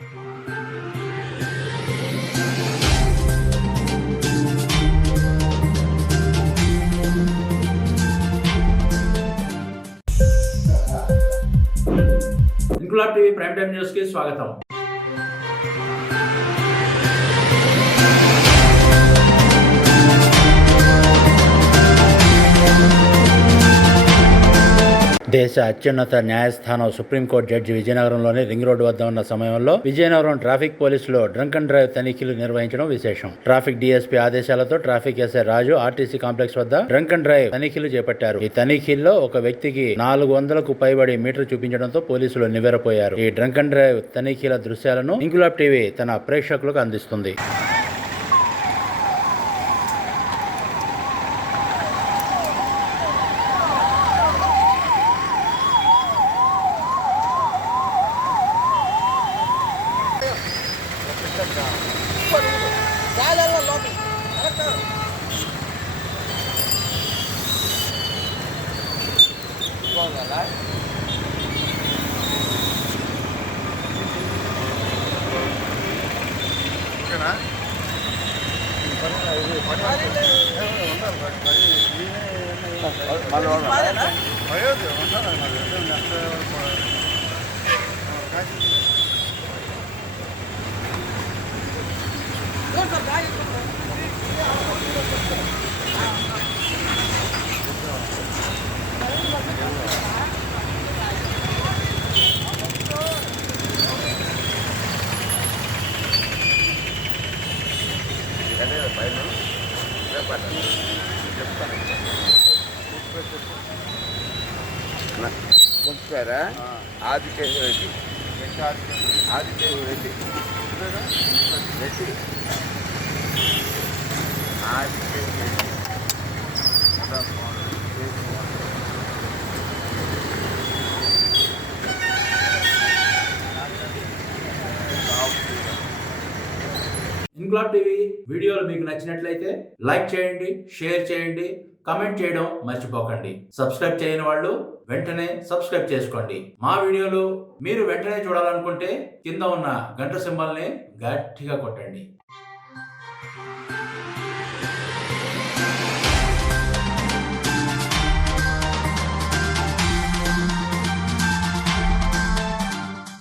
Inquilab TV prime time news కి స్వాగతం. దేశ అత్యున్నత న్యాయస్థానం సుప్రీంకోర్టు జడ్జి విజయనగరంలోని రింగ్ రోడ్డు వద్ద ఉన్న సమయంలో విజయనగరం ట్రాఫిక్ పోలీసులు డ్రంక్ అండ్ డ్రైవ్ తనిఖీలు నిర్వహించడం విశేషం. ట్రాఫిక్ డీఎస్పీ ఆదేశాలతో ట్రాఫిక్ ఎస్ఐ రాజు ఆర్టీసీ కాంప్లెక్స్ వద్ద డ్రంక్ అండ్ డ్రైవ్ తనిఖీలు చేపట్టారు. ఈ తనిఖీల్లో ఒక వ్యక్తికి 400కు పైబడి మీటర్ చూపించడంతో పోలీసులు నివ్వెరపోయారు. ఈ డ్రంక్ అండ్ డ్రైవ్ తనిఖీల దృశ్యాలను ఇంక్లాబ్ టీవీ తన ప్రేక్షకులకు అందిస్తుంది. కొంటారా ఆదికేశ్వర రెడ్డి రెడ్డి ఇంక్లాబ్ టీవీ వీడియోలు మీకు నచ్చినట్లయితే లైక్ చేయండి, షేర్ చేయండి, కమెంట్ చేయడం మర్చిపోకండి. సబ్స్క్రైబ్ చేయని వాళ్ళు వెంటనే సబ్స్క్రైబ్ చేసుకోండి. మా వీడియోలు మీరు వెంటనే చూడాలనుకుంటే కింద ఉన్న గంట సింబల్ని గట్టిగా కొట్టండి.